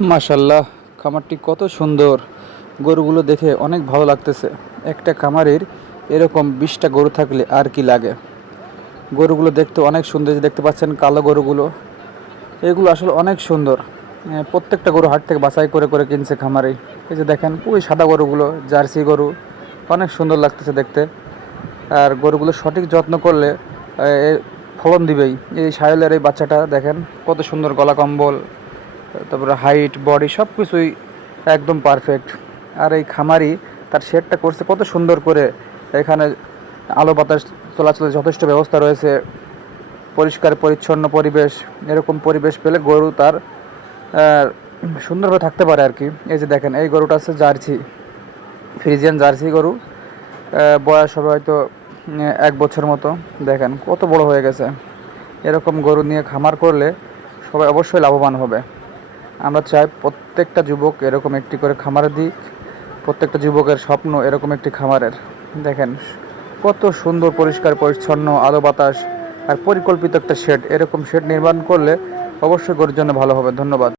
মাশাল্লাহ, খামারটি কত সুন্দর। গরুগুলো দেখে অনেক ভালো লাগতেছে। একটা খামারের এরকম 20টা গরু থাকলে আর কি লাগে। গরুগুলো দেখতে অনেক সুন্দর, যে দেখতে পাচ্ছেন কালো গরুগুলো, এগুলো আসলে অনেক সুন্দর। প্রত্যেকটা গরু হাট থেকে বাছাই করে করে কিনছে খামারে। এই যে দেখেন ওই সাদা গরুগুলো জার্সি গরু, অনেক সুন্দর লাগতেছে দেখতে। আর গরুগুলো সঠিক যত্ন করলে এ ফলন দিবেই। এই সাহেলের এই বাচ্চাটা দেখেন কত সুন্দর, গলা কম্বল, তারপরে হাইট, বডি সব কিছুই একদম পারফেক্ট। আর এই খামারি তার শেডটা করছে কত সুন্দর করে। এখানে আলো বাতাস চলাচলের যথেষ্ট ব্যবস্থা রয়েছে, পরিষ্কার পরিচ্ছন্ন পরিবেশ। এরকম পরিবেশ পেলে গরু তার সুন্দরভাবে থাকতে পারে আর কি। এই যে দেখেন এই গরুটা আছে জার্সি, ফ্রিজিয়ান জার্সি গরু। বয়স হবে হয়তো 1 বছর মতো। দেখেন কত বড় হয়ে গেছে। এরকম গরু নিয়ে খামার করলে সবাই অবশ্যই লাভবান হবে। আমরা চাই প্রত্যেকটা যুবক এরকম একটি করে খামার দিক। প্রত্যেকটা যুবকের স্বপ্ন এরকম একটি খামারের। দেখেন কত সুন্দর, পরিষ্কার পরিচ্ছন্ন, আলো বাতাস আর পরিকল্পিত একটা শেড। এরকম শেড নির্মাণ করলে অবশ্যই গরুর জন্য ভালো হবে। ধন্যবাদ।